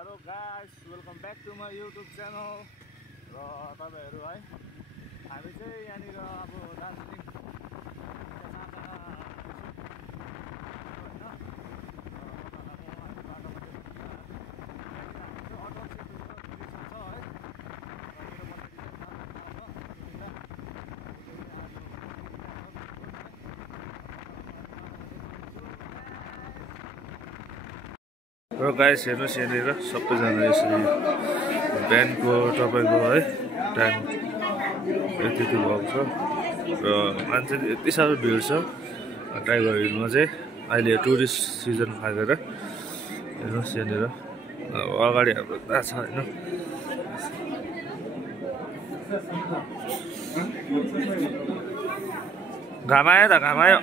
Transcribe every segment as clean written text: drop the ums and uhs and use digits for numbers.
Hello guys, welcome back to my YouTube channel. र तपाईहरु है हामी चाहिँ यहाँनिर अब दार्जिलिङ र गाइस हेर्नुहोस् यहाँनिर सबैजना यसरी बिहानको तपाईँको है टाइम यति भएको छ र मान्छे यति साह्रो भिड छ टाइगर हिलमा चाहिँ। अहिले टुरिस्ट सिजन लागेर हेर्नुहोस् यहाँनिर अगाडि हाम्रो थाहा छ होइन। घाम आयो त घाम आयो।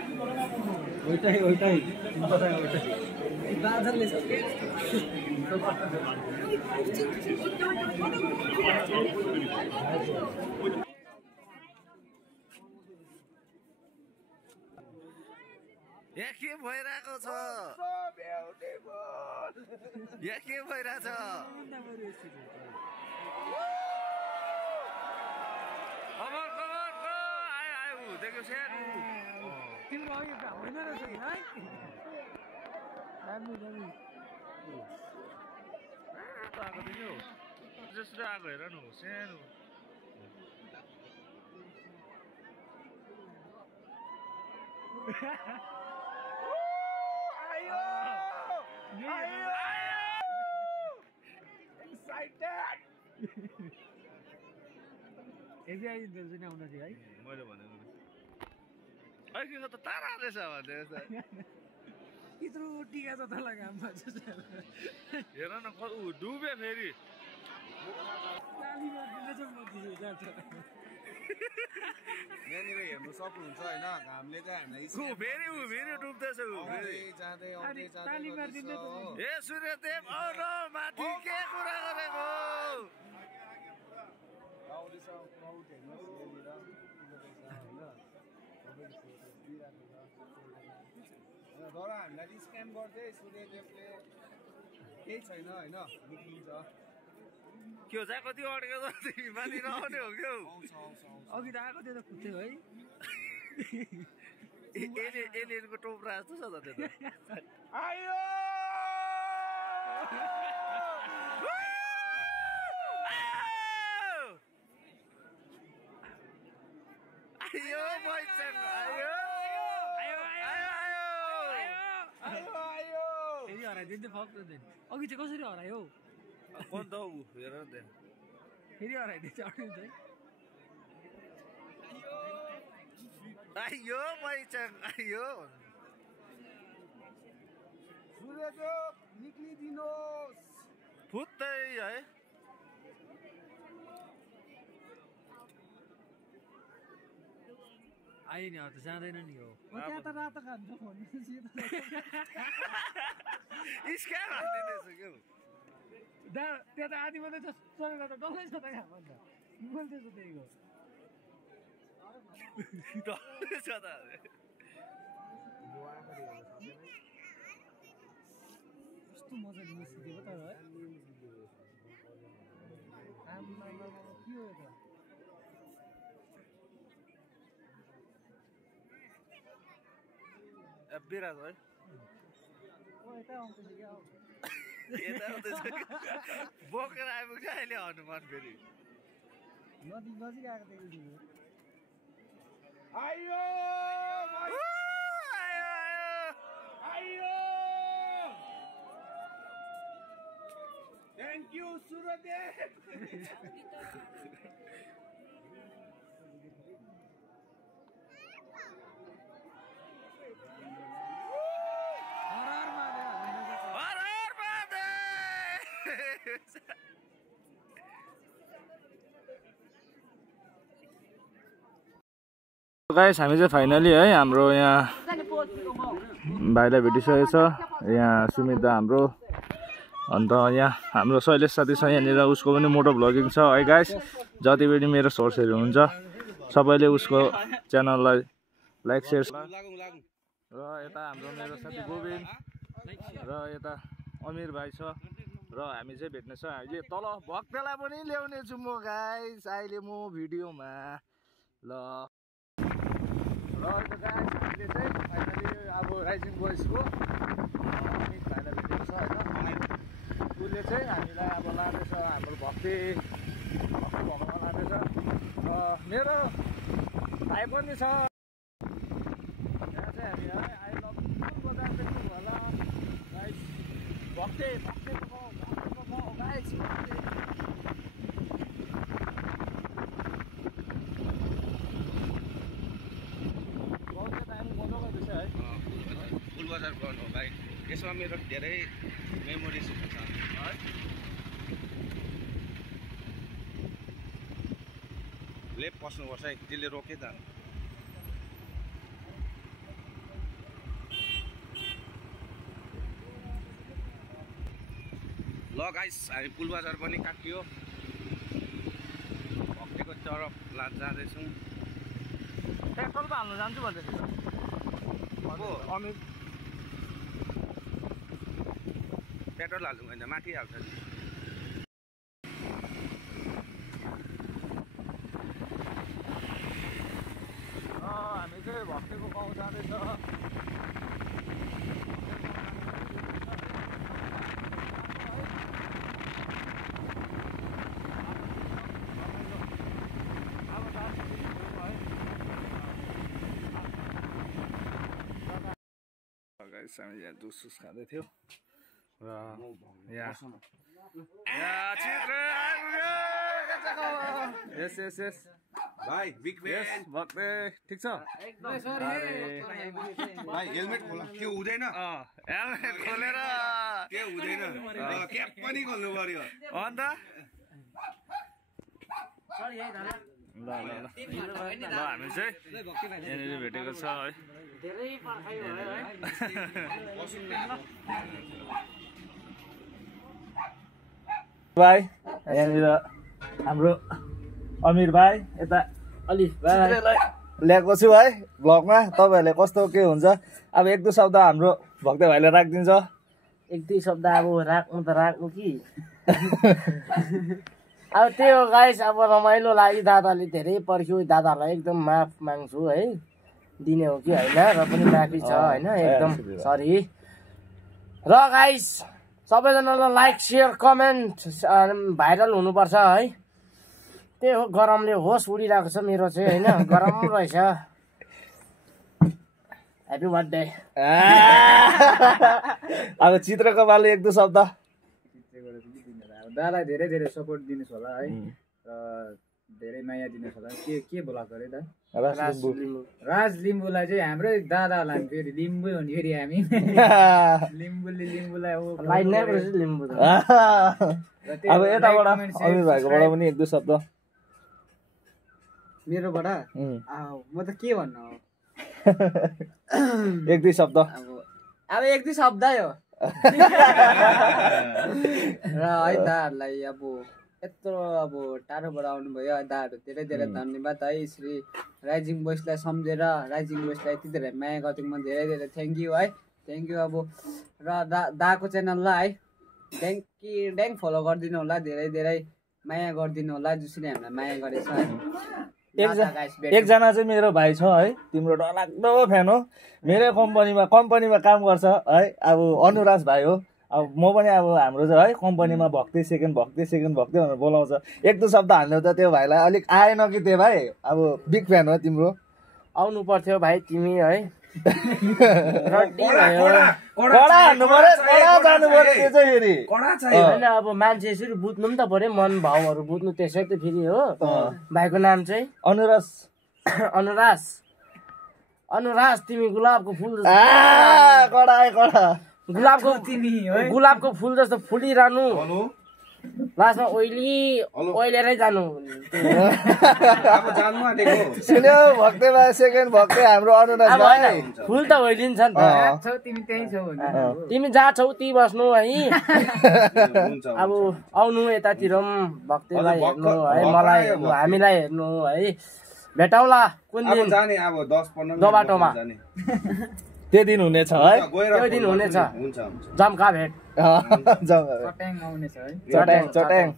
यहाँ के भइरहेको छ? यहाँ के भइरहेछ? देख्यो सानो तिम्रो अघि त होइन रहेछ नि है। दामी दामी आएको देख्यो जसरी आएको हेर न सानो। आयो आयो एक्साइटेड एबी आइदिन्छ नि आउन चाहिँ है। मैले भनेको अहिले त तारा रहेछ भने यत्रो टिका त तल घाममा हेर न डुबे फेरि यहाँनिर हेर्नु सक्नुहुन्छ होइन। घामले चाहिँ हामीलाई फेरि डुब्दैछ जाँदै ए सूर्यदेव आउनु माथि के कुरा गरेको तर हामीलाई स्क्याम गर्दै सूर्यदेवले केही छैन होइन निक्लिन्छ। के चाहिँ कति अड्केको त माथि नआउने हो क्या अघि त आएको त्यो त खुट्टै है एलियनको टोप्रा जस्तो छ त त्यो त। आयो आयो मैचाङ आयो फेरि हराइदिन्छ फक्क अघि चाहिँ कसरी हरायो कोन त ऊ हेर न त्यहाँ फेरि हराइदिन्छ अडिन्छ है। आयो मैचाङ आयो सूर्यदेव निक्लिदिनुहोस् फुत्तै है। आयो नि अब त जाँदैन नि हो त्यहाँ त रातो खान्छ स्क्याम हालिदिँदैछ क्या त्यहाँ त आधी मात्रै छ चलेर त डल्लै छ त घाम अन्त बोल्दैछ त्यहीको डल्लै छ त। कस्तो मजाले निस्किदिएको तर है के हो त बिराज है यता आउँदैछ बोकेर आइपुग्छ अहिले हनुमान फेरि नजिक आएको देखिदिनु आयो आयो थ्याङ्क यू सूर्यदेव। गाइस हामी चाहिँ फाइनली है हाम्रो यहाँ भाइलाई भेटिसकेको छ। यहाँ सुमिता हाम्रो अन्त यहाँ हाम्रो शैलेश साथी छ यहाँनिर उसको पनि मोटो भ्लगिङ छ है गाइस। जति पनि मेरो सोर्सहरू हुन्छ सबैले उसको च्यानललाई लाइक सेयर र यता हाम्रो मेरो साथी गोविन्द र यता अमीर भाइ छ। र हामी चाहिँ भेट्नेछ अहिले तल भक्तलाई पनि ल्याउने छु म गाइस अहिले म भिडियोमा ल अहिले गाइस हामीले चाहिँ फाइनली अब राइजिङ बोइजको अमित भाइलाई भेटेको छ होइन उसले चाहिँ हामीलाई अब लाँदैछ हाम्रो भक्ति भक्तमा लाँदैछ मेरो भाइ पनि छ यहाँ चाहिँ हामी है आई लभ बजार देख्नु होला गाइस भक्तिको गाइस फुल बजार गर्नु हो भाइ यसमा मेरो धेरै मेमोरिज हुन्छ है लेप पस्नुपर्छ है त्यसले रोके जानु ल गाइस हामी पुल बजार पनि काटियो भक्तिको तरफ जाँदैछौँ पेट्रोल पो हाल्नु जान्छु भन्दैछु अमित पेट्रोल हाल्नु होइन माथि हाल्छ नि हामी चाहिँ भक्तिको गाउँ जाँदैछ हामी यहाँ जुस खाँदै थियौँ र यहाँ यस यस यस भाइ बिग यस भक्ते ठिक छ भाइ हेलमेट खोला त्यो हुँदैन हेलमेट खोलेर त्यो हुँदैन क्याप पनि खोल्नु पर्यो अन्त ल ल ल हामी चाहिँ यहाँनिर भेटेको छ है भाइ यहाँनिर हाम्रो अमिर भाइ यता अलिफ भाइ ल्याएको छु है ब्लगमा तपाईँहरूले कस्तो के हुन्छ अब एक दुई शब्द हाम्रो भक्त भाइले राखिदिन्छ एक दुई शब्द अब राख्नु त राख्नु कि अब त्यही हो गाइस अब रमाइलो लागि दादाले धेरै पर्ख्यो दादालाई एकदम माफ माग्छु है दिने हो कि होइन र पनि माफी छ होइन एकदम सरी र गाइस सबैजनालाई लाइक शेयर कमेन्ट भाइरल हुनुपर्छ है त्यही हो गरमले होस उडिरहेको छ मेरो चाहिँ होइन गरम रहेछ ह्याप्पी बर्थडे अब चित्रको बाले एक दुई शब्द दादालाई धेरै धेरै सपोर्ट दिनुहोस् होला है र धेरै माया दिनुहोस् होला के बोलाएको अरे दा राज लिम्बूलाई चाहिँ हाम्रै दादा होला फेरि लिम्बू हो नि फेरि हामी लिम्बूलाई अब यताबाट अमिर भाइकोबाट पनि एक दुई शब्द मेरोबाट म त के भन्नु एक दुई शब्द अब एक दुई शब्द हो र है दाहरूलाई अब यत्रो अब टाढोबाट आउनुभयो दाहरू धेरै धेरै धन्यवाद है श्री राइजिङ बोइसलाई सम्झेर राइजिङ बोइसलाई यति धेरै माया गरिदिनु म धेरै धेरै थ्याङ्क यू है थ्याङ्क यू अब र दाको च्यानललाई है ड्याङ फलो गरिदिनु होला धेरै धेरै माया गरिदिनु होला जसरी हामीलाई माया गरेछ है एकजना चाहिँ मेरो भाइ छ है तिम्रो डरलाग्दो फ्यान हो मेरै कम्पनीमा काम गर्छ है अब अनुराज भाइ हो अब म पनि अब हाम्रो चाहिँ है कम्पनीमा भक्ति सेकेन्ड भनेर बोलाउँछ एक दुई शब्द हाल्नु त त्यो भाइलाई अलिक आएन कि त्यो भाइ अब बिग फ्यान हो तिम्रो आउनु पर्थ्यो भाइ तिमी है होइन अब मान्छे यसरी बुझ्नु पनि त पर्यो मन भावहरू बुझ्नु त्यसै त फेरि हो भाइको नाम चाहिँ अनुराज तिमी गुलाबको फुल गुलाबको फुल जस्तो फुलिरहनु लास्टमा ओइलेरै जानु सुन्यो भक्ते भाइ सेकेन्ड भक्ते हाम्रो अनुराज भाइ फुल त ओइलिन्छ नि त तिमी जहाँ छौ त्यही बस्नु है अब आउनु यतातिर भक्तेलाई हेर्नु है मलाई हेर्नु हामीलाई हेर्नु है भेटौँला कुन दिन जाने अब 10-15 बाटोमा त्यो दिन हुनेछ है त्यो दिन हुनेछ हुन्छ जम्का भेट चट्याङ आउनेछ है चट्याङ